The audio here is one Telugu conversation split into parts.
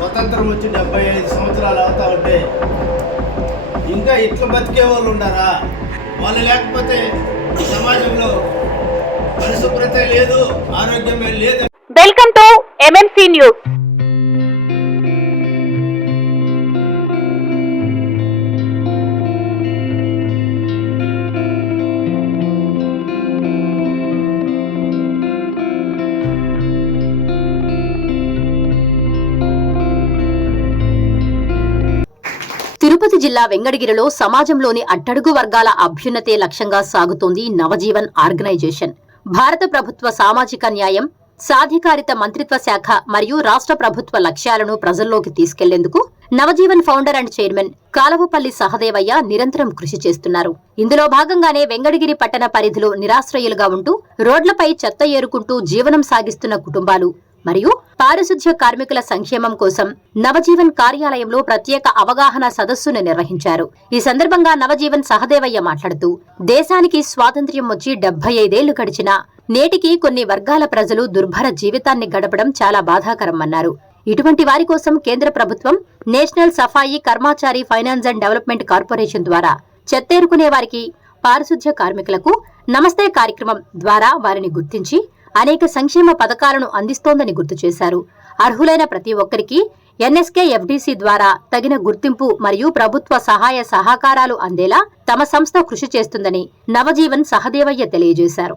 స్వతంత్రం వచ్చి 75 సంవత్సరాలు అవుతా ఉంటే ఇంకా ఇట్లా బతికే వాళ్ళు ఉండారా? వాళ్ళు లేకపోతే సమాజంలో పరిశుభ్రత లేదు, ఆరోగ్యమే లేదు. Welcome to MMC news. Tirupati జిల్లా వెంగడగిరిలో సమాజంలోని అట్టడుగు వర్గాల అభ్యున్నతే లక్ష్యంగా సాగుతోంది నవజీవన్ ఆర్గనైజేషన్. భారత ప్రభుత్వ సామాజిక న్యాయం, సాధికారిత మంత్రిత్వ శాఖ మరియు రాష్ట్ర ప్రభుత్వ లక్ష్యాలను ప్రజల్లోకి తీసుకెళ్లేందుకు నవజీవన్ ఫౌండర్ అండ్ చైర్మన్ కాలవపల్లి సహదేవయ్య నిరంతరం కృషి చేస్తున్నారు. ఇందులో భాగంగానే వెంగడగిరి పట్టణ పరిధిలో నిరాశ్రయులుగా ఉంటూ రోడ్లపై చెత్త ఏరుకుంటూ జీవనం సాగిస్తున్న కుటుంబాలు మరియు పారిశుధ్య కార్మికుల సంక్షేమం కోసం నవజీవన్ కార్యాలయంలో ప్రత్యేక అవగాహన సదస్సును నిర్వహించారు. ఈ సందర్భంగా నవజీవన్ సహదేవయ్య మాట్లాడుతూ, దేశానికి స్వాతంత్ర్యం వచ్చి 75 ఏళ్లు గడిచినా నేటికి కొన్ని వర్గాల ప్రజలు దుర్భర జీవితాన్ని గడపడం చాలా బాధాకరమన్నారు. ఇటువంటి వారి కోసం కేంద్ర ప్రభుత్వం National Safai కర్మచారి finance and development Corporation ద్వారా చెత్తేరుకునే వారికి, పారిశుధ్య కార్మికులకు నమస్తే కార్యక్రమం ద్వారా వారిని గుర్తించి అనేక సంక్షేమ పథకాలను అందిస్తోందని గుర్తు చేశారు. అర్హులైన ప్రతి ఒక్కరికి ఎన్ఎస్కే ఎఫ్డిసి ద్వారా తగిన గుర్తింపు మరియు ప్రభుత్వ సహాయ సహకారాలు అందేలా తమ సంస్థ కృషి చేస్తుందని నవజీవన్ సహదేవయ్య తెలియజేశారు.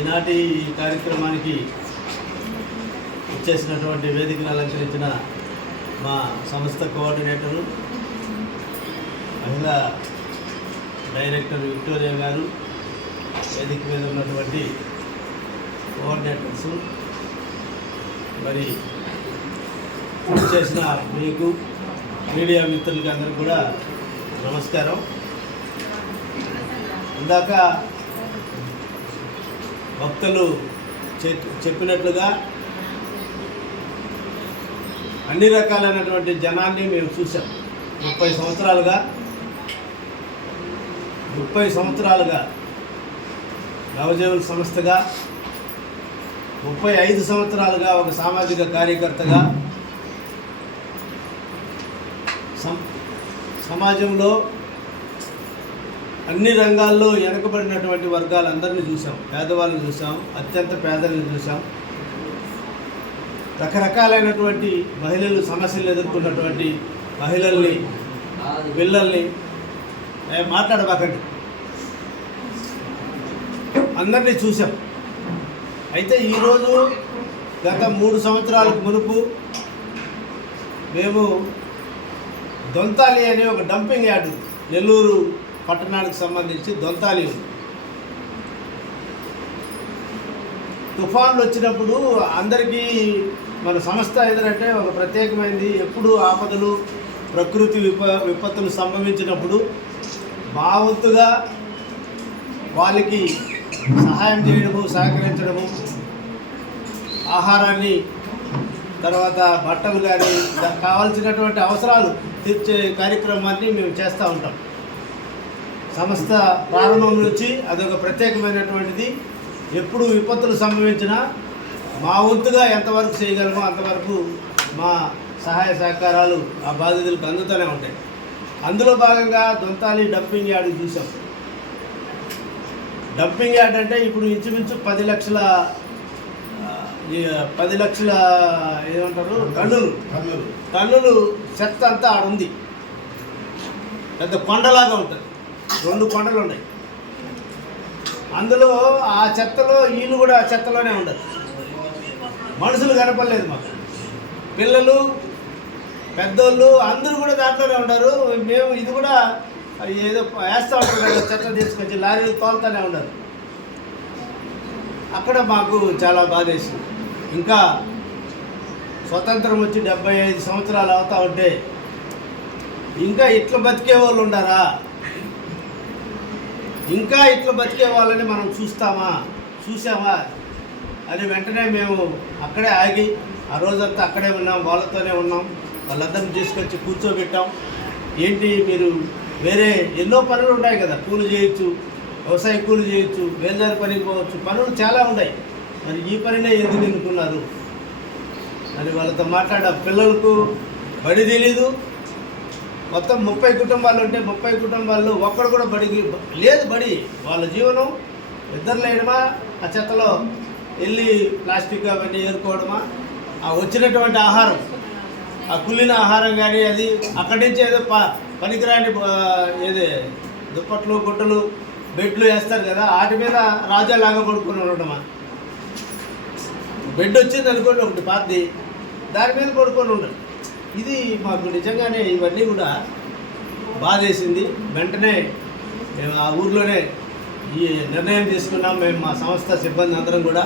ఈనాటి కార్యక్రమానికి ఇచ్చేసినటువంటి వేదికను అలంకరించిన మా సంస్థ కోఆర్డినేటరు, మహిళా డైరెక్టర్ విక్టోరియా గారు, వేదిక మీద ఉన్నటువంటి కోఆర్డినేటర్స్, మరి చేసిన మీకు మీడియా మిత్రులకి అందరూ కూడా నమస్కారం. ఇందాక భక్తులు చెప్పినట్లుగా అన్ని రకాలైనటువంటి జనాన్ని మేము చూసాం. 30 సంవత్సరాలుగా నవజీవన్ సంస్థగా, 35 సంవత్సరాలుగా ఒక సామాజిక కార్యకర్తగా సమాజంలో అన్ని రంగాల్లో వెనుకబడినటువంటి వర్గాలందరినీ చూసాం. పేదవాళ్ళని చూసాం, అత్యంత పేదలను చూసాం, రకరకాలైనటువంటి మహిళలు సమస్యలు ఎదుర్కొన్నటువంటి మహిళల్ని, పిల్లల్ని మాట్లాడబాకండి, అందరినీ చూసాం. అయితే ఈరోజు గత 3 సంవత్సరాలకు మునుపు మేము దొంతాలి అనే ఒక డంపింగ్ యార్డు, నెల్లూరు పట్టణానికి సంబంధించి దొంతాలి తుఫాన్లు వచ్చినప్పుడు అందరికీ మన సంస్థ ఏదంటే ఒక ప్రత్యేకమైనది. ఎప్పుడు ఆపదలు, ప్రకృతి విపత్తులు సంభవించినప్పుడు మా వంతుగా వాళ్ళకి సహాయం చేయడము, సహకరించడము, ఆహారాన్ని, తర్వాత బట్టలు కానీ కావాల్సినటువంటి అవసరాలు తీర్చే కార్యక్రమాన్ని మేము చేస్తూ ఉంటాం. సంస్థ ప్రారంభం నుంచి అదొక ప్రత్యేకమైనటువంటిది. ఎప్పుడు విపత్తులు సంభవించినా మా వంతుగా ఎంతవరకు చేయగలమో అంతవరకు మా సహాయ సహకారాలు ఆ బాధితులకు అందుతూనే ఉంటాయి. అందులో భాగంగా దొంతాలి డంపింగ్ యార్డు చూసాం. డంపింగ్ యార్డ్ అంటే ఇప్పుడు ఇంచుమించు 10 లక్షల ఏమంటారు టన్నులు చెత్త అంతా ఆడుంది. పెద్ద కొండలాగా ఉంటుంది, 2 కొండలు ఉన్నాయి. అందులో ఆ చెత్తలో వీళ్ళు కూడా ఆ చెత్తలోనే ఉండదు. మనుషులు కనపడలేదు మాకు. పిల్లలు, పెద్దోళ్ళు అందరూ కూడా దాంట్లోనే ఉంటారు. మేము ఇది కూడా ఏదో వేస్తూ ఉంటారు, చెత్త తీసుకొచ్చి లారీలు తోలుతూనే ఉన్నారు. అక్కడ మాకు చాలా బాధేసింది. ఇంకా స్వతంత్రం వచ్చి 75 సంవత్సరాలు అవుతా ఉంటే ఇంకా ఇట్లా బతికే వాళ్ళు ఉండారా? ఇంకా ఇట్లా బతికే వాళ్ళని మనం చూసామా అని వెంటనే మేము అక్కడే ఆగి ఆ రోజంతా అక్కడే ఉన్నాం, వాళ్ళతోనే ఉన్నాం. వాళ్ళందరినీ తీసుకొచ్చి కూర్చోబెట్టాం. ఏంటి మీరు వేరే ఎన్నో పనులు ఉన్నాయి కదా, కూలి చేయొచ్చు, వ్యవసాయ కూలి చేయొచ్చు, వేల్దారి పనికి పోవచ్చు, పనులు చాలా ఉన్నాయి. మరి ఈ పనినే ఎందుకు ఎన్నుకున్నారు అని వాళ్ళతో మాట్లాడ. పిల్లలకు బడి తెలీదు. మొత్తం 30 కుటుంబాలు ఉంటే 30 కుటుంబాల్లో ఒక్కడు కూడా బడికి లేదు. బడి వాళ్ళ జీవనం ఇద్దరు లేయడమా, ఆ చెత్తలో వెళ్ళి ప్లాస్టిక్ అవన్నీ ఏరుకోవడమా, ఆ వచ్చినటువంటి ఆహారం, ఆ కుళ్ళిన ఆహారం కానీ అది అక్కడి నుంచి ఏదో పనికిరాని ఏదే దుప్పట్లు గుట్టలు బెడ్లు వేస్తారు కదా, వాటి మీద రాజాలాగా పడుకుని ఉండటమా. బెడ్ వచ్చింది అనుకోండి ఒకటి పాతది, దాని మీద పడుకొని ఉండదు. ఇది మాకు నిజంగానే ఇవన్నీ కూడా బాధేసింది. వెంటనే మేము ఆ ఊర్లోనే ఈ నిర్ణయం తీసుకున్నాం. మేము మా సంస్థ సిబ్బంది అందరం కూడా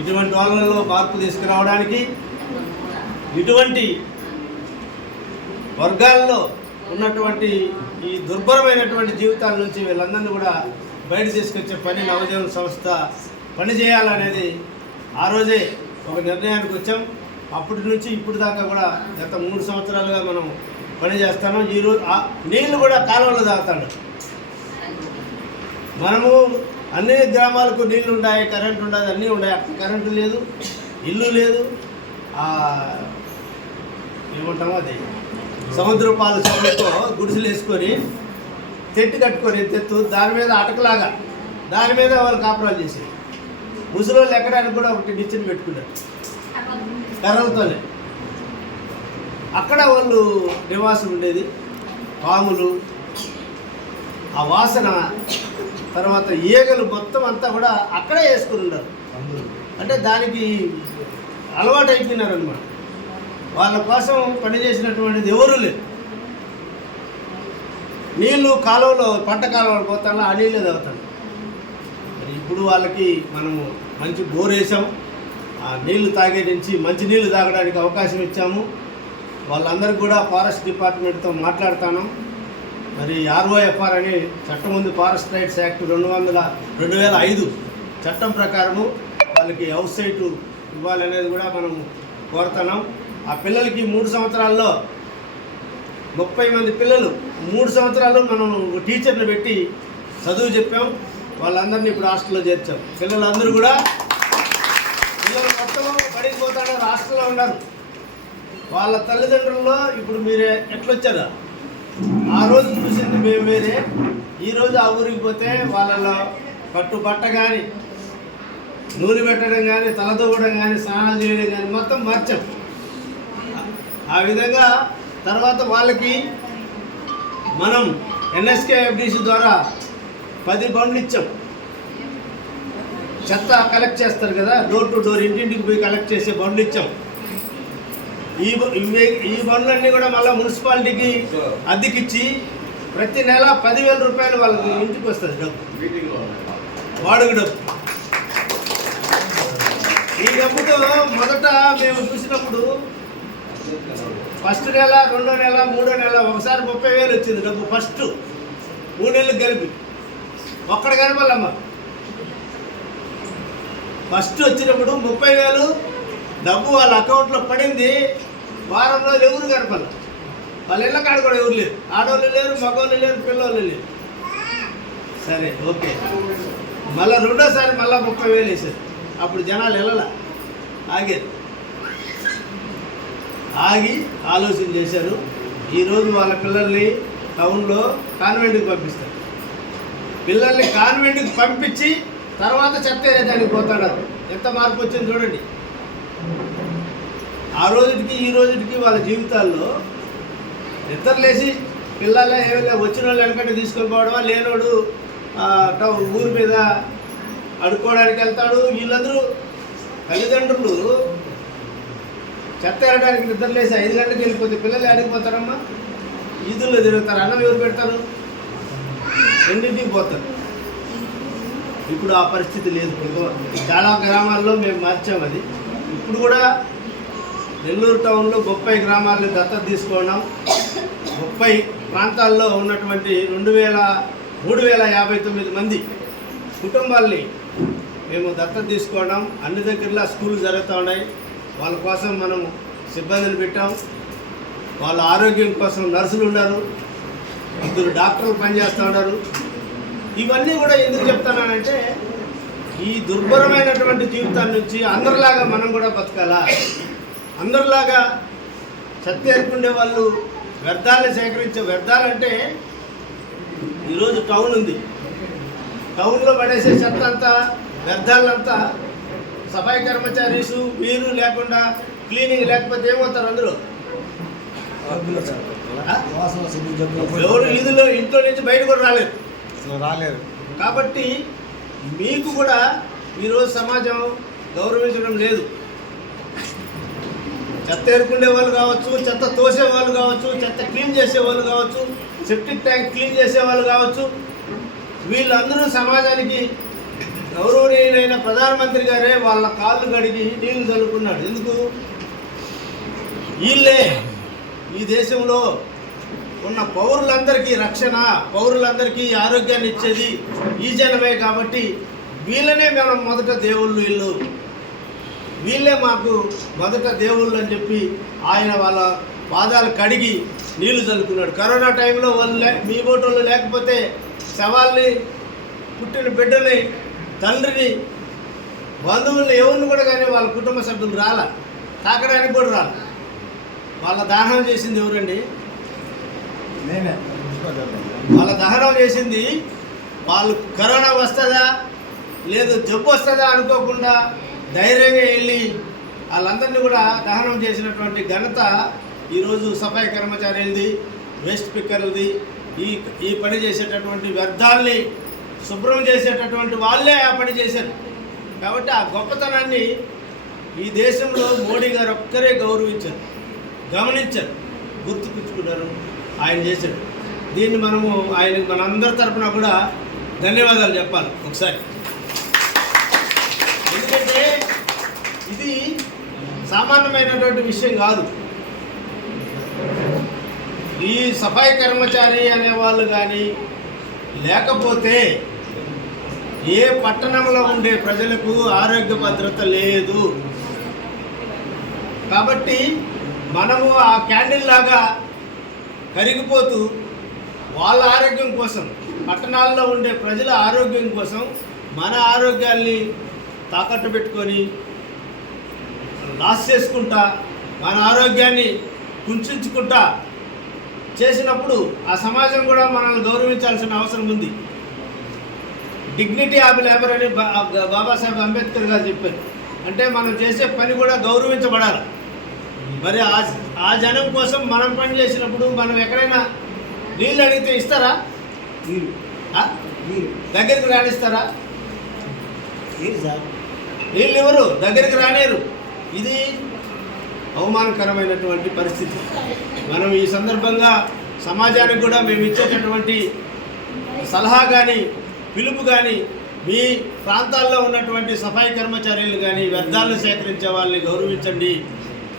ఇటువంటి వాళ్ళలో మార్పు తీసుకురావడానికి, ఇటువంటి వర్గాల్లో ఉన్నటువంటి ఈ దుర్భరమైనటువంటి జీవితాల నుంచి వీళ్ళందరినీ కూడా బయట తీసుకొచ్చే పని నవజీవన సంస్థ పని చేయాలనేది ఆ రోజే ఒక నిర్ణయానికి వచ్చాం. అప్పటి నుంచి ఇప్పుడు దాకా కూడా గత 3 సంవత్సరాలుగా మనం పని చేస్తాను. ఈరోజు నీళ్లు కూడా కాలువలో తాగుతాడు. మనము అన్ని గ్రామాలకు నీళ్లు ఉన్నాయి, కరెంటు ఉండదు, అన్నీ ఉన్నాయి. కరెంటు లేదు, ఇల్లు లేదు, ఏమంటామో అది సముద్ర పాలు చెట్లతో గుడిసెలు వేసుకొని తెట్టు కట్టుకొని తెత్తు దాని మీద అటకలాగా దాని మీద వాళ్ళు కాపురాలు చేసి ముసలోళ్ళు ఎక్కడానికి కూడా ఒకటి నిచ్చెన పెట్టుకున్నారు కర్రలతోనే. అక్కడ వాళ్ళు నివాసం ఉండేది. పాములు, ఆ వాసన, తర్వాత ఈగలు మొత్తం అంతా కూడా అక్కడే వేసుకుని ఉన్నారు. అంటే దానికి అలవాటు అయిపోయినారనమాట. వాళ్ళ కోసం పనిచేసినటువంటిది ఎవరూ లేదు. నీళ్ళు కాలువలో పంట కాలువలో పోతాను, ఆ నీళ్ళే తాగుతాను. మరి ఇప్పుడు వాళ్ళకి మనము మంచి బోర్ వేసాం. ఆ నీళ్లు తాగే నుంచి మంచి నీళ్లు తాగడానికి అవకాశం ఇచ్చాము. వాళ్ళందరికీ కూడా ఫారెస్ట్ డిపార్ట్మెంట్తో మాట్లాడుతాను. మరి ROFR అని చట్టం ఉంది, ఫారెస్ట్ రైట్స్ యాక్ట్ 2005 చట్టం ప్రకారము వాళ్ళకి హౌస్ సైటు ఇవ్వాలనేది కూడా మనం కోరుతున్నాం. ఆ పిల్లలకి 3 సంవత్సరాల్లో 30 మంది పిల్లలు 3 సంవత్సరాలు మనం టీచర్ని పెట్టి చదువు చెప్పాం. వాళ్ళందరినీ ఇప్పుడు హాస్టల్లో చేర్చాం. పిల్లలందరూ కూడా పిల్లలు మొత్తం బడికి పోతాడో హాస్టల్లో ఉన్నారు. వాళ్ళ తల్లిదండ్రుల్లో ఇప్పుడు మీరే ఎట్లొచ్చారా, ఆ రోజు చూసింది మేము వేరే. ఈరోజు ఆ ఊరికి పోతే వాళ్ళలో బట్ట కానీ, నూనె పెట్టడం కానీ, తలదూవడం కానీ, స్నానాలు చేయడం కానీ మొత్తం మార్చాం. ఆ విధంగా తర్వాత వాళ్ళకి మనం NSKFDC ద్వారా 10 బండ్లు ఇచ్చాం. చెత్త కలెక్ట్ చేస్తారు కదా, డోర్ టు డోర్, ఇంటింటికి పోయి కలెక్ట్ చేసే బండ్లు ఇచ్చాం. ఈ బండ్లన్నీ కూడా మళ్ళీ మున్సిపాలిటీకి అద్దెకిచ్చి ప్రతి నెల 10,000 రూపాయలు వాళ్ళకి ఇంటికి వస్తుంది డబ్బు, వాడుక డబ్బు. ఈ డబ్బుతో మొదట మేము చూసినప్పుడు ఫస్ట్ నెల, 2వ నెల, 3వ నెల ఒకసారి 30,000 వచ్చింది డబ్బు. ఫస్ట్ 3 నెలలకు కలిపి ఒక్కడ కనపల్లమ్మ. ఫస్ట్ వచ్చినప్పుడు 30,000 డబ్బు వాళ్ళ అకౌంట్లో పడింది. వారం రోజులు ఎవరు కనపల్ల. వాళ్ళ ఇళ్ళ కాడ కూడా ఎవరు లేరు. ఆడవాళ్ళు లేరు, మగవాళ్ళు లేరు, పిల్లవాళ్ళు లేరు. సరే, ఓకే. మళ్ళీ రెండోసారి మళ్ళీ 30,000 వేసారు. అప్పుడు జనాలు వెళ్ళాల, ఆగారు. ఆగి ఆలోచన చేశారు. ఈరోజు వాళ్ళ పిల్లల్ని టౌన్లో కాన్వెంట్కి పంపిస్తారు. పిల్లల్ని కాన్వెంట్కి పంపించి తర్వాత చెత్త ఏరేదానికి పోతాడు. ఎంత మార్పు వచ్చింది చూడండి. ఆ రోజుకి ఈ రోజుకి వాళ్ళ జీవితాల్లో నిద్రలేసి పిల్లలే ఏమైనా వచ్చిన వాళ్ళు వెనకంటే తీసుకొని పోవడమా, లేనోడు ఊరి మీద అడుక్కోవడానికి వెళ్తాడు. వీళ్ళందరూ తల్లిదండ్రులు చెత్త వెళ్ళడానికి నిద్రలేసి 5 గంటలకు వెళ్ళిపోతే పిల్లలు ఆడిపోతారమ్మా, ఈదుల్లో తిరుగుతారు. అన్నం ఎవరు పెడతారు? రెండింటికి పోతారు. ఇప్పుడు ఆ పరిస్థితి లేదు. చాలా గ్రామాల్లో మేము మార్చాం అది. ఇప్పుడు కూడా నెల్లూరు టౌన్లో 30 గ్రామాలను దత్తత తీసుకున్నాం. 30 ప్రాంతాల్లో ఉన్నటువంటి 3,59 మంది కుటుంబాలని మేము దత్తత తీసుకోవడం. అన్ని దగ్గరలో స్కూళ్ళు జరుగుతూ ఉన్నాయి. వాళ్ళ కోసం మనం సిబ్బందిని పెట్టాం. వాళ్ళ ఆరోగ్యం కోసం నర్సులు ఉన్నారు, 2 డాక్టర్లు పనిచేస్తూ ఉన్నారు. ఇవన్నీ కూడా ఎందుకు చెప్తానంటే ఈ దుర్భరమైనటువంటి జీవితాల నుంచి అందరిలాగా మనం కూడా బతకాలా, అందరిలాగా సత్యేరుకుండే వాళ్ళు వ్యర్థాలను సేకరించే వ్యర్థాలంటే ఈరోజు టౌన్ ఉంది, టౌన్లో పడేసే చెత్త అంతా వ్యర్థాలంతా సఫాయి కర్మచారీసు మీరు లేకుండా క్లీనింగ్ లేకపోతే ఏమవుతారు అందరూ? ఎవరు ఈదులో ఇంట్లో నుంచి బయట కూడా రాలేదు. కాబట్టి మీకు కూడా ఈరోజు సమాజం గౌరవించడం లేదు. చెత్త ఏరుకునే వాళ్ళు కావచ్చు, చెత్త తోసే వాళ్ళు కావచ్చు, చెత్త క్లీన్ చేసే వాళ్ళు కావచ్చు, సెప్టిక్ ట్యాంక్ క్లీన్ చేసే వాళ్ళు కావచ్చు, వీళ్ళందరూ సమాజానికి గౌరవనీయులైన ప్రధానమంత్రి గారే వాళ్ళ కాళ్ళు కడిగి నీళ్లు చల్లుకున్నాడు. ఎందుకు? వీళ్ళే ఈ దేశంలో ఉన్న పౌరులందరికీ రక్షణ, పౌరులందరికీ ఆరోగ్యాన్ని ఇచ్చేది ఈ జనమే. కాబట్టి వీళ్ళనే మనం మొదట దేవుళ్ళు, వీళ్ళే మాకు మొదట దేవుళ్ళు అని చెప్పి ఆయన వాళ్ళ పాదాలు కడిగి నీళ్లు చల్లుకున్నాడు. కరోనా టైంలో వాళ్ళు మీ ఓటోళ్ళు లేకపోతే శవాల్ని, పుట్టిన బిడ్డని, తండ్రిని, బంధువుల్ని ఎవరిని కూడా కానీ వాళ్ళ కుటుంబ సభ్యులు రాల, తాకడానికి కూడా రాల. వాళ్ళ దహనం చేసింది ఎవరండి? వాళ్ళ దహనం చేసింది వాళ్ళు కరోనా వస్తుందా లేదు జబ్బు వస్తుందా అనుకోకుండా ధైర్యంగా వెళ్ళి వాళ్ళందరినీ కూడా దహనం చేసినటువంటి ఘనత ఈరోజు సఫాయి కర్మచారులది, వేస్ట్ పిక్కర్లది. ఈ పని చేసేటటువంటి వ్యర్థాల్ని శుభ్రం చేసేటటువంటి వాళ్ళే ఆ పని చేశారు. కాబట్టి ఆ గొప్పతనాన్ని ఈ దేశంలో మోడీ గారు ఒక్కరే గౌరవించారు, గమనించారు, గుర్తుపుచ్చుకున్నారు, ఆయన చేశాడు. దీన్ని మనము ఆయనకు మనందరి తరఫున కూడా ధన్యవాదాలు చెప్పాలి ఒకసారి. ఎందుకంటే ఇది సామాన్యమైనటువంటి విషయం కాదు. ఈ సఫాయి కర్మచారి అనేవాళ్ళు కానీ లేకపోతే ఏ పట్టణంలో ఉండే ప్రజలకు ఆరోగ్య భద్రత లేదు. కాబట్టి మనము ఆ క్యాండిల్ లాగా కరిగిపోతూ వాళ్ళ ఆరోగ్యం కోసం, పట్టణాల్లో ఉండే ప్రజల ఆరోగ్యం కోసం మన ఆరోగ్యాన్ని తాకట్టు పెట్టుకొని లాస్ చేసుకుంటా, మన ఆరోగ్యాన్ని కుంచుకుంటా చేసినప్పుడు ఆ సమాజం కూడా మనల్ని గౌరవించాల్సిన అవసరం ఉంది. డిగ్నిటీ ఆఫ్ లేబర్ అని బాబాసాహెబ్ అంబేద్కర్ గారు చెప్పారు. అంటే మనం చేసే పని కూడా గౌరవించబడాలి. మరి ఆ జనం కోసం మనం పని చేసినప్పుడు మనం ఎక్కడైనా నీళ్ళు అడిగితే ఇస్తారా? దగ్గరికి రానిస్తారా? నీళ్ళు ఎవరు దగ్గరికి రానేరు. ఇది అవమానకరమైనటువంటి పరిస్థితి. మనం ఈ సందర్భంగా సమాజానికి కూడా మేము ఇచ్చేటటువంటి సలహా కానీ, పిలుపు కానీ, మీ ప్రాంతాల్లో ఉన్నటువంటి సఫాయి కర్మచారులు కానీ వ్యర్థాలను సేకరించే వాళ్ళని గౌరవించండి.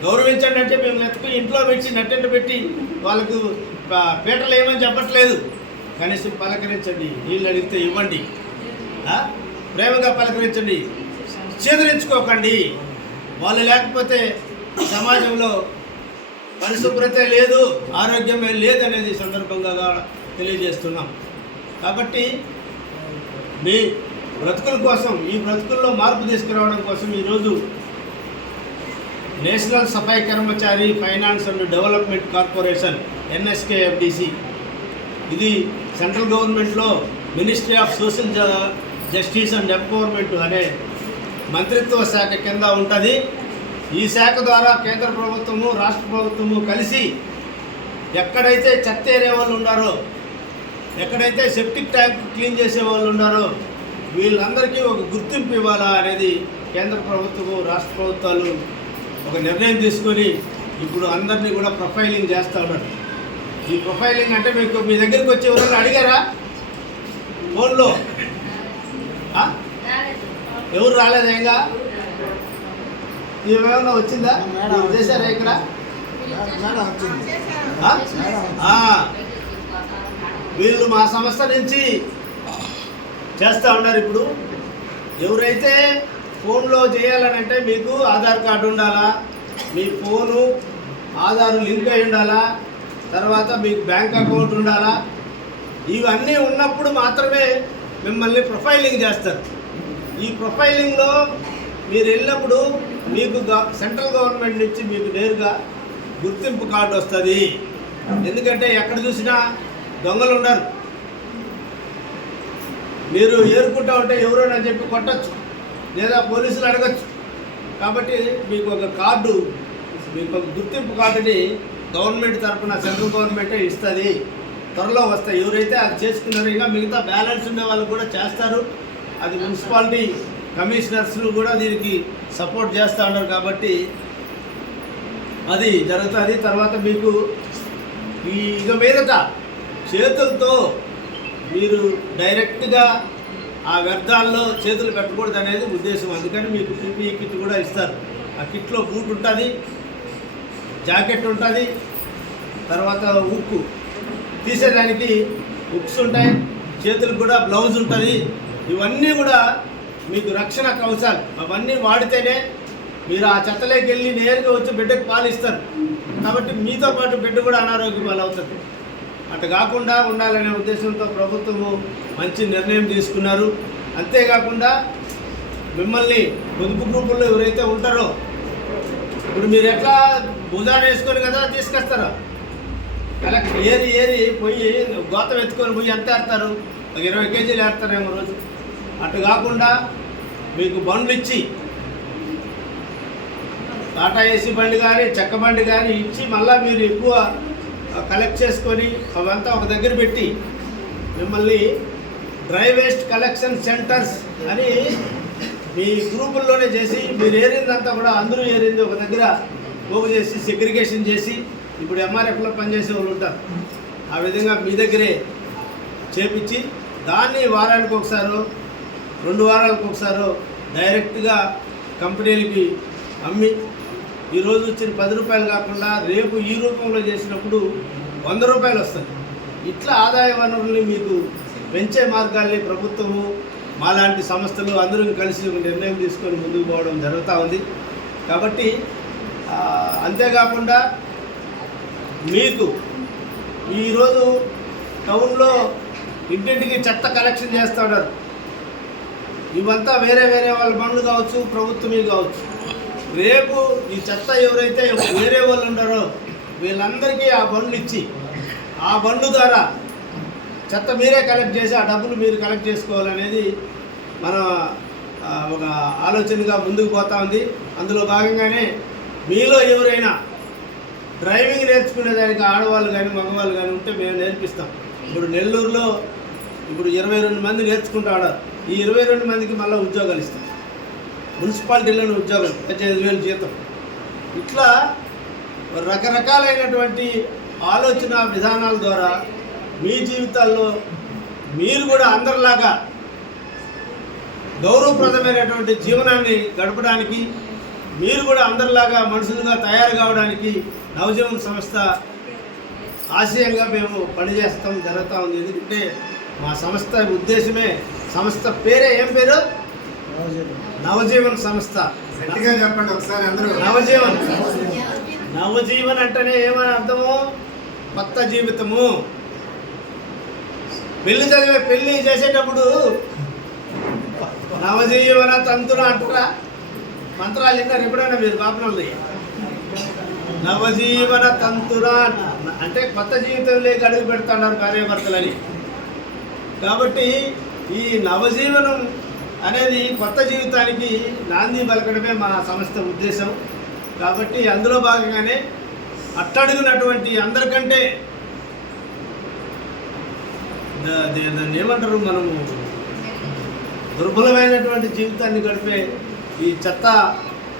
గౌరవించండి అంటే మేము నెత్తుకు ఇంట్లో పెట్టి నట్టెంట పెట్టి వాళ్ళకు పీటలు ఏమని చెప్పట్లేదు. కనీసం పలకరించండి, నీళ్ళు అడిగితే ఇవ్వండి, ప్రేమగా పలకరించండి, చేదరించుకోకండి. వాళ్ళు లేకపోతే సమాజంలో పరిశుభ్రత లేదు, ఆరోగ్యమే లేదనేది సందర్భంగా తెలియజేస్తున్నాం. కాబట్టి మీ బ్రతుకుల కోసం, ఈ బ్రతుకుల్లో మార్పు తీసుకురావడం కోసం ఈరోజు national Safai కర్మచారి finance and development corporation NSKFDC, ఇది సెంట్రల్ గవర్నమెంట్లో ministry of social justice and empowerment అనే మంత్రిత్వ శాఖ కింద ఉంటుంది. ఈ శాఖ ద్వారా కేంద్ర ప్రభుత్వము, రాష్ట్ర ప్రభుత్వము కలిసి ఎక్కడైతే చెత్త ఏరే వాళ్ళు ఉన్నారో, ఎక్కడైతే సెప్టిక్ ట్యాంక్ క్లీన్ చేసే వాళ్ళు ఉన్నారో వీళ్ళందరికీ ఒక గుర్తింపు ఇవ్వాలా అనేది కేంద్ర ప్రభుత్వము, రాష్ట్ర ప్రభుత్వాలు ఒక నిర్ణయం తీసుకొని ఇప్పుడు అందరినీ కూడా ప్రొఫైలింగ్ చేస్తూ ఉన్నారు. ఈ ప్రొఫైలింగ్ అంటే మీకు మీ దగ్గరికి వచ్చి ఎవరైనా అడిగారా? ఫోన్లో ఎవరు రాలేదా? ఇంకా ఏమైనా వచ్చిందా? చేశారా ఇక్కడ? వీళ్ళు మా సంస్థ నుంచి చేస్తూ ఉన్నారు. ఇప్పుడు ఎవరైతే ఫోన్లో చేయాలనంటే మీకు ఆధార్ కార్డు ఉండాలా, మీ ఫోను ఆధార్ లింక్ అయి ఉండాలా, తర్వాత మీకు బ్యాంక్ అకౌంట్ ఉండాలా. ఇవన్నీ ఉన్నప్పుడు మాత్రమే మిమ్మల్ని ప్రొఫైలింగ్ చేస్తారు. ఈ ప్రొఫైలింగ్లో మీరు వెళ్ళినప్పుడు మీకు సెంట్రల్ గవర్నమెంట్ నుంచి మీకు నేరుగా గుర్తింపు కార్డు వస్తుంది. ఎందుకంటే ఎక్కడ చూసినా దొంగలు ఉండరు. మీరు ఏరుకుంటా ఉంటే ఎవరైనా చెప్పి కొట్టచ్చు, లేదా పోలీసులు అడగచ్చు. కాబట్టి మీకు ఒక కార్డు, మీకు ఒక గుర్తింపు కార్డుని గవర్నమెంట్ తరఫున సెంట్రల్ గవర్నమెంటే ఇస్తుంది. త్వరలో వస్తాయి. ఎవరైతే అది చేసుకున్నారో ఇంకా మిగతా బ్యాలెన్స్ ఉండే వాళ్ళు కూడా చేస్తారు. అది మున్సిపాలిటీ కమిషనర్స్లు కూడా దీనికి సపోర్ట్ చేస్తూ ఉన్నారు. కాబట్టి అది జరుగుతుంది. తర్వాత మీకు ఇక మీదట చేతులతో మీరు డైరెక్ట్గా ఆ వ్యర్థాల్లో చేతులు పెట్టకూడదు అనేది ఉద్దేశం. అందుకని మీకు పీపీఈ కిట్ కూడా ఇస్తారు. ఆ కిట్లో బూట్ ఉంటుంది, జాకెట్ ఉంటుంది, తర్వాత ఉక్కు తీసేదానికి ఉక్స్ ఉంటాయి, చేతులకు కూడా బ్లౌజ్ ఉంటుంది. ఇవన్నీ కూడా మీకు రక్షణ కవచాలు. అవన్నీ వాడితేనే మీరు ఆ చెత్తలోకి వెళ్ళి నేరుగా వచ్చి బిడ్డకు పాలు ఇస్తారు. కాబట్టి మీతో పాటు బిడ్డ కూడా అనారోగ్య పాలు అవుతుంది. అటు కాకుండా ఉండాలనే ఉద్దేశంతో ప్రభుత్వము మంచి నిర్ణయం తీసుకున్నారు. అంతేకాకుండా మిమ్మల్ని పొదుపు గ్రూపుల్లో ఎవరైతే ఉంటారో, ఇప్పుడు మీరు ఎట్లా భుజాన్ని వేసుకొని కదా తీసుకొస్తారో, అలా ఏరి పోయి గోతం ఎత్తుకొని పోయి ఎంత ఏరుతారు? ఒక 20 కేజీలు ఏరుతారేమో రోజు. అటు కాకుండా మీకు బండ్లు ఇచ్చి, టాటా ఏసీ బండి కానీ చెక్క బండి కానీ ఇచ్చి మళ్ళీ మీరు ఎక్కువ కలెక్ట్ చేసుకొని అవంతా ఒక దగ్గర పెట్టి మిమ్మల్ని డ్రై వేస్ట్ కలెక్షన్ సెంటర్స్ అని మీ గ్రూపుల్లోనే చేసి మీరు ఏరిందంతా కూడా అందరూ ఏరింది ఒక దగ్గర పోగు చేసి సెగ్రిగేషన్ చేసి, ఇప్పుడు ఎంఆర్ఎఫ్లో పనిచేసే వాళ్ళు ఉంటారు, ఆ విధంగా మీ దగ్గరే చేపించి దాన్ని వారానికి ఒకసారో 2 వారాలకు ఒకసారో డైరెక్ట్గా కంపెనీలకి అమ్మి ఈరోజు వచ్చిన 10 రూపాయలు కాకుండా రేపు ఈ రూపంలో చేసినప్పుడు 100 రూపాయలు వస్తుంది. ఇట్లా ఆదాయ వనరుల్ని మీకు పెంచే మార్గాల్ని ప్రభుత్వము మాలాంటి సంస్థలు అందరూ కలిసి ఒక నిర్ణయం తీసుకొని ముందుకు పోవడం జరుగుతూ ఉంది. కాబట్టి అంతేకాకుండా మీకు ఈరోజు టౌన్లో ఇంటింటికి చెత్త కలెక్షన్ చేస్తూ ఉన్నారు. ఇవంతా వేరే వాళ్ళ బండ్లు కావచ్చు, ప్రభుత్వమే కావచ్చు. రేపు ఈ చెత్త ఎవరైతే వేరే వాళ్ళు ఉన్నారో వీళ్ళందరికీ ఆ బండ్లు ఇచ్చి ఆ బండ్లు ద్వారా చెత్త మీరే కలెక్ట్ చేసి ఆ డబ్బులు మీరు కలెక్ట్ చేసుకోవాలనేది మన ఒక ఆలోచనగా ముందుకు పోతా ఉంది. అందులో భాగంగానే మీలో ఎవరైనా డ్రైవింగ్ నేర్చుకునేదానికి ఆడవాళ్ళు కానీ మగవాళ్ళు కానీ ఉంటే మేము నేర్పిస్తాం. ఇప్పుడు నెల్లూరులో 22 మంది నేర్చుకుంటూ ఉన్నారు. ఈ 22 మందికి మళ్ళీ ఉద్యోగాలు ఇస్తాం. మున్సిపాలిటీలోని ఉద్యోగాలు 15,000 జీతం. ఇట్లా రకరకాలైనటువంటి ఆలోచన విధానాల ద్వారా మీ జీవితాల్లో మీరు కూడా అందరిలాగా గౌరవప్రదమైనటువంటి జీవనాన్ని గడపడానికి, మీరు కూడా అందరిలాగా మనుషులుగా తయారు కావడానికి నవజీవన్ సంస్థ ఆశయంగా మేము పనిచేస్తాం జరుగుతూ ఉంది. ఎందుకంటే మా సంస్థ ఉద్దేశమే, సంస్థ పేరే ఏం పేరు? నవజీవన్ సంస్థ. చెప్పండి ఒకసారి అందరూ. నవజీవన్. నవజీవన్ అంటేనే ఏమని అర్థము? కొత్త జీవితము. పెళ్లి చేసేటప్పుడు నవజీవన తంతున అంటారా? మంత్రాలు విన్నారు ఎప్పుడైనా మీరు పాపనల్ని? నవజీవన తంతున అంటే కొత్త జీవితంలోకి అడుగు పెడుతున్నారు భార్యాభర్తలని. కాబట్టి ఈ నవజీవనం అనేది కొత్త జీవితానికి నాంది పలకడమే మా సంస్థ ఉద్దేశం. కాబట్టి అందులో భాగంగానే అట్టడుగునటువంటి అందరికంటే దాన్ని ఏమంటారు, మనము దుర్బలమైనటువంటి జీవితాన్ని గడిపే ఈ చెత్త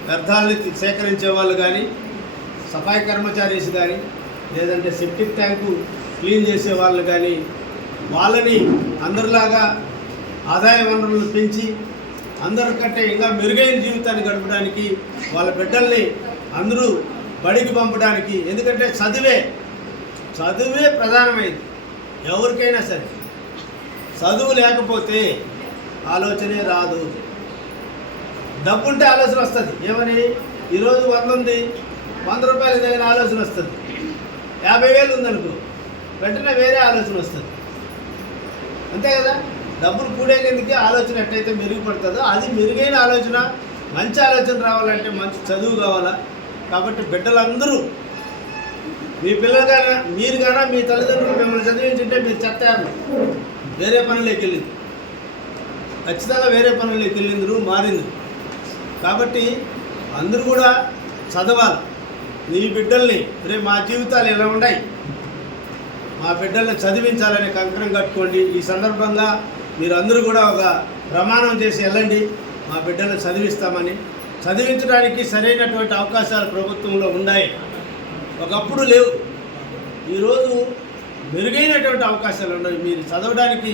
వ్యర్థాలని సేకరించే వాళ్ళు కానీ, సఫాయి కర్మచారీస్ కానీ, లేదంటే సెప్టిక్ ట్యాంకు క్లీన్ చేసే వాళ్ళు కానీ, వాళ్ళని అందరిలాగా ఆదాయ వనరులను పెంచి అందరికంటే ఇంకా మెరుగైన జీవితాన్ని గడపడానికి, వాళ్ళ బిడ్డల్ని అందరూ బడికి పంపడానికి. ఎందుకంటే చదువే ప్రధానమైంది ఎవరికైనా సరే. చదువు లేకపోతే ఆలోచనే రాదు. డబ్బు ఉంటే ఆలోచన వస్తుంది. ఏమని? ఈరోజు 100 ఉంది, రూపాయలు తగిన ఆలోచన వస్తుంది. 50,000 ఉందనుకో, వెంటనే వేరే ఆలోచన వస్తుంది. అంతే కదా, డబ్బులు కూడేందుకే ఆలోచన ఎట్టయితే మెరుగుపడుతుందో అది మెరుగైన ఆలోచన, మంచి ఆలోచన రావాలంటే మంచి చదువు కావాలా. కాబట్టి బిడ్డలందరూ మీ పిల్లలు కానీ మీరు కానీ మీ తల్లిదండ్రులు మిమ్మల్ని చదివించుంటే మీరు చెత్తారు, వేరే పనులకి వెళ్ళింది, ఖచ్చితంగా వేరే పనులకి వెళ్ళిందరు, మారింది. కాబట్టి అందరూ కూడా చదవాలి. నీ బిడ్డల్ని రేపు మా జీవితాలు ఎలా ఉన్నాయి, మా బిడ్డల్ని చదివించాలని కంకణం కట్టుకోండి. ఈ సందర్భంగా మీరు అందరూ కూడా ఒక ప్రమాణం చేసి వెళ్ళండి, మా బిడ్డల్ని చదివిస్తామని. చదివించడానికి సరైనటువంటి అవకాశాలు ప్రభుత్వంలో ఉన్నాయి, ఒకప్పుడు లేవు. ఈరోజు మెరుగైనటువంటి అవకాశాలు ఉన్నాయి. మీరు చదవడానికి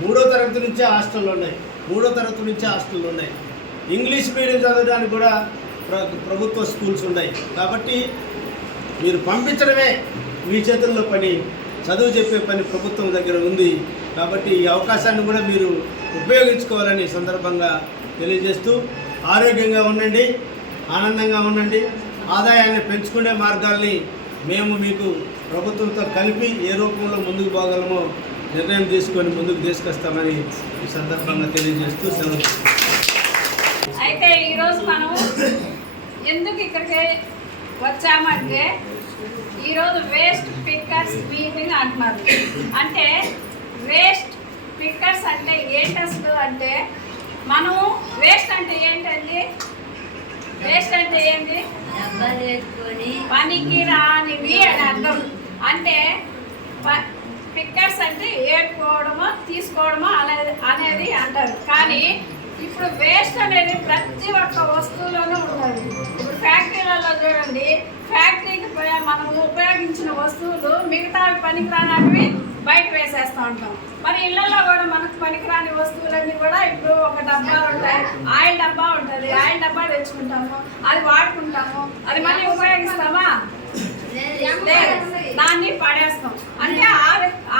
3వ తరగతి నుంచే హాస్టళ్ళు ఉన్నాయి, 3వ తరగతి నుంచే హాస్టళ్ళు ఉన్నాయి. ఇంగ్లీష్ మీడియం చదవడానికి కూడా ప్రభుత్వ స్కూల్స్ ఉన్నాయి. కాబట్టి మీరు పంపించడమే మీ చేతుల్లో పని, చదువు చెప్పే పని ప్రభుత్వం దగ్గర ఉంది. కాబట్టి ఈ అవకాశాన్ని కూడా మీరు ఉపయోగించుకోవాలని సందర్భంగా తెలియజేస్తూ, ఆరోగ్యంగా ఉండండి, ఆనందంగా ఉండండి. ఆదాయాన్ని పెంచుకునే మార్గాల్ని మేము మీకు ప్రభుత్వంతో కలిపి ఏ రూపంలో ముందుకు పోగలమో నిర్ణయం తీసుకొని ముందుకు తీసుకొస్తామని ఈ సందర్భంగా తెలియజేస్తూ సెలవు. అయితే ఈరోజు మనం ఎందుకు ఇక్కడికి వచ్చామంటే, ఈరోజు వేస్ట్ పిక్కర్స్ మీటింగ్ అంటున్నారు. అంటే వేస్ట్ పిక్కర్స్ అంటే ఏంటి అసలు అంటే, మనము వేస్ట్ అంటే ఏంటండి, వేస్ట్ అంటే ఏంటి, పనికి రానివి అని అర్థం. అంటే పిక్కర్స్ అంటే ఏడుకోవడమో తీసుకోవడమో అనేది అంటారు. కానీ ఇప్పుడు వేస్ట్ అనేది ప్రతి ఒక్క వస్తువులోనూ ఉంటుంది. ఇప్పుడు ఫ్యాక్టరీలలో చూడండి, ఫ్యాక్టరీకి మనం ఉపయోగించిన వస్తువులు మిగతావి పనికిరానివి బయట వేసేస్తూ ఉంటాం. మరి ఇళ్లలో కూడా మనకు పనికిరాని వస్తువులన్నీ కూడా ఇప్పుడు ఒక డబ్బాలు ఉంటాయి, ఆయిల్ డబ్బా ఉంటుంది, ఆయిల్ డబ్బా తెచ్చుకుంటాము, అది వాడుకుంటాము, అది మళ్ళీ ఉపయోగిస్తామా, దాన్ని పడేస్తాం. అంటే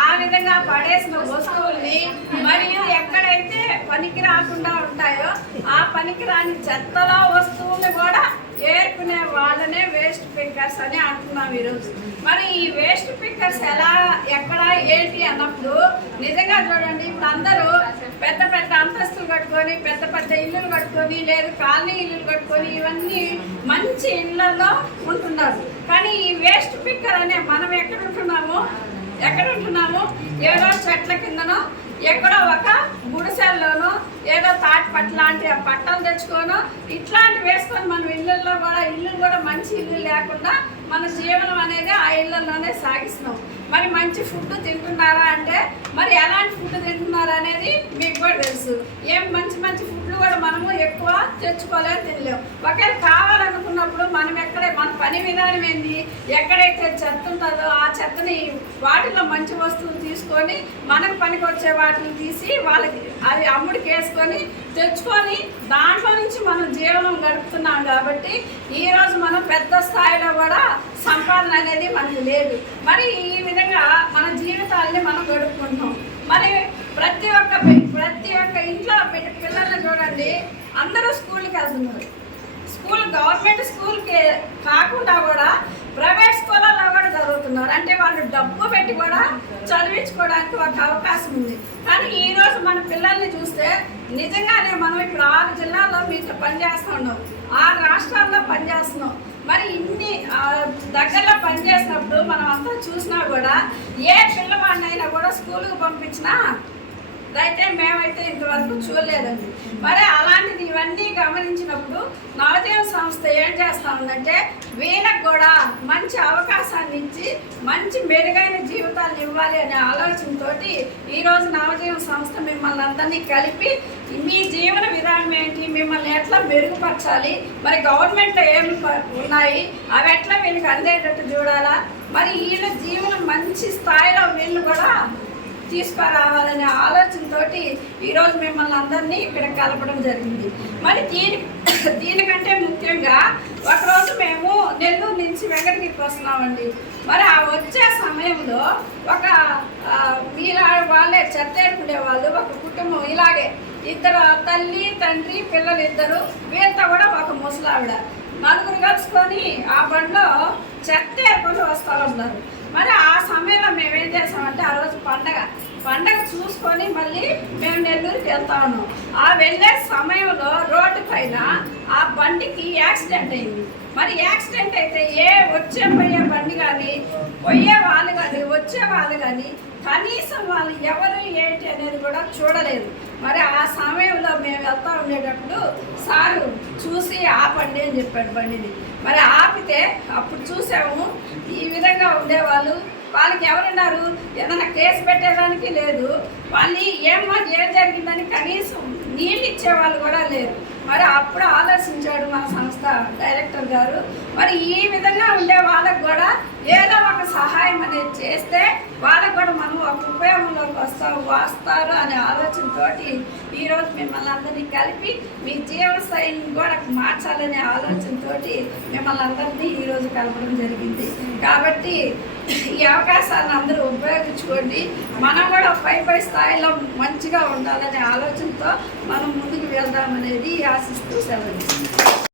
ఆ విధంగా పడేసిన వస్తువుల్ని మరియు ఎక్కడైతే పనికి రాకుండా ఉంటాయో ఆ పనికిరాని చెత్తలో వస్తువుల్ని కూడా ఏర్పునే వాళ్ళనే వేస్ట్ పిక్కర్స్ అని అంటున్నాం ఈరోజు. మరి ఈ వేస్ట్ పిక్కర్స్ ఎక్కడ ఏంటి అన్నప్పుడు నిజంగా చూడండి, ఇప్పుడు అందరూ పెద్ద పెద్ద అంతస్తులు కట్టుకొని, పెద్ద పెద్ద ఇల్లులు కట్టుకొని, లేదు కాలనీ ఇల్లులు కట్టుకొని, ఇవన్నీ మంచి ఇళ్లలో ఉంటున్నారు. కానీ ఈ వేస్ట్ పిక్కర్ అనే మనం ఎక్కడ ఉంటున్నాము, ఏదో చెట్ల కిందనో ఎక్కడో ఒక గుడిసెల్లోనో ఏదో తాటి పట్టు లాంటి ఆ పట్టలు తెచ్చుకోను ఇట్లాంటివి వేసుకొని మనం ఇల్లు కూడా మంచి ఇల్లు లేకుండా మన జీవనం అనేది ఆ ఇళ్లలోనే సాగిస్తున్నాం. మరి మంచి ఫుడ్ తింటున్నారా అంటే, మరి ఎలాంటి ఫుడ్ తింటున్నారా అనేది మీకు కూడా తెలుసు. ఏం మంచి మంచి ఫుడ్లు కూడా మనము ఎక్కువ తెచ్చుకోలేము, తినలేము. ఒకవేళ కావాలనుకున్నప్పుడు మనం మన పని విధానం ఏంది, ఎక్కడైతే చెత్త ఉంటుందో ఆ చెత్తని వాటిలో మంచి వస్తువులు తీసుకొని మనకు పనికి వచ్చే వాటిని తీసి వాళ్ళకి అవి అమ్ముడికి వేసుకొని తెచ్చుకొని దాంట్లో నుంచి మనం జీవనం గడుపుతున్నాం. కాబట్టి ఈరోజు మనం పెద్ద స్థాయిలో కూడా సంపాదన అనేది మనకు లేదు. మరి ఈ విధంగా మన జీవితాలని మనం గడుపుకుంటాం. మరి ప్రతి ఒక్క ఇంట్లో పిల్లల్ని చూడండి, అందరూ స్కూల్కి వెళ్తున్నారు. గవర్నమెంట్ స్కూల్కి కాకుండా కూడా ప్రైవేట్ స్కూళ్ళలో కూడా చదువుతున్నారు. అంటే వాళ్ళు డబ్బు పెట్టి కూడా చదివించుకోవడానికి ఒక అవకాశం ఉంది. కానీ ఈరోజు మన పిల్లల్ని చూస్తే నిజంగానే మనం ఇప్పుడు 6 జిల్లాల్లో మీతో పనిచేస్తూ ఉన్నాం, 6 రాష్ట్రాల్లో పనిచేస్తున్నాం. మరి ఇన్ని దగ్గరలో పనిచేసినప్పుడు మనం అంతా చూసినా కూడా ఏ పిల్లవాడినైనా కూడా స్కూల్కి పంపించినా అయితే మేమైతే ఇంతవరకు చూడలేదండి. మరి అలాంటిది ఇవన్నీ గమనించినప్పుడు నవజీవన సంస్థ ఏం చేస్తూ ఉందంటే, వీళ్ళకు కూడా మంచి అవకాశాన్ని ఇచ్చి మంచి మెరుగైన జీవితాలను ఇవ్వాలి అనే ఆలోచనతో ఈరోజు నవజీవన సంస్థ మిమ్మల్ని అందరినీ కలిపి మీ జీవన విధానం ఏంటి, మిమ్మల్ని ఎట్లా మెరుగుపరచాలి, మరి గవర్నమెంట్లో ఏమి ఉన్నాయి అవి ఎట్లా వీళ్ళకి అందేటట్టు చూడాలా, మరి వీళ్ళ జీవనం మంచి స్థాయిలో వీళ్ళు కూడా తీసుకురావాలనే ఆలోచనతో ఈరోజు మిమ్మల్ని అందరినీ ఇక్కడ కలపడం జరిగింది. మరి దీనికంటే ముఖ్యంగా ఒకరోజు మేము నెల్లూరు నుంచి వెంకటగిరికి వస్తున్నామండి. మరి ఆ వచ్చే సమయంలో ఒక వాళ్ళే చెత్తేరుకునే వాళ్ళు ఒక కుటుంబం ఇలాగే 2 తల్లి తండ్రి పిల్లలు 2, వీళ్ళతో కూడా ఒక ముసలావిడ. నలుగురు కలుసుకొని ఆ బండిలో చెత్త ఏర్కొని వస్తూ ఉన్నారు. మరి ఆ సమయంలో మేము ఏం చేసామంటే ఆ రోజు పండగ చూసుకొని మళ్ళీ మేము నెల్లూరుకి వెళ్తా ఉన్నాం. ఆ వెళ్ళే సమయంలో రోడ్డు పైన ఆ బండికి యాక్సిడెంట్ అయింది. మరి యాక్సిడెంట్ అయితే పోయే బండి కానీ పోయే వాళ్ళు కానీ వచ్చే వాళ్ళు కానీ కనీసం వాళ్ళు ఎవరు ఏంటి అనేది కూడా చూడలేదు. మరి ఆ సమయంలో మేము వెళ్తా ఉండేటప్పుడు సారు చూసి ఆపండి అని చెప్పాడు బండిని. మరి ఆపితే అప్పుడు చూసాము ఈ విధంగా ఉండేవాళ్ళు. వాళ్ళకి ఎవరున్నారు, ఏదైనా కేసు పెట్టేదానికి లేదు. వాళ్ళు ఏం జరిగిందని కనీసం నీళ్ళు ఇచ్చేవాళ్ళు కూడా లేరు. మరి అప్పుడు ఆలోచించాడు మా సంస్థ డైరెక్టర్ గారు, మరి ఈ విధంగా ఉండే వాళ్ళకు కూడా ఏదో ఒక సహాయం అనేది చేస్తే వాళ్ళకు కూడా మనం ఒక ఉపయోగంలోకి వస్తారు అనే ఆలోచనతోటి ఈరోజు మిమ్మల్ని అందరినీ కలిపి మీ జీవనశైలిని కూడా మార్చాలనే ఆలోచనతోటి మిమ్మల్ని అందరినీ ఈరోజు కలపడం జరిగింది. కాబట్టి ఈ అవకాశాన్ని అందరూ ఉపయోగించుకోండి. మనం కూడా పై స్థాయిలో మంచిగా ఉండాలనే ఆలోచనతో మనం ముందుకు వెళ్దామనేది ఆశిస్తూ సెలవు.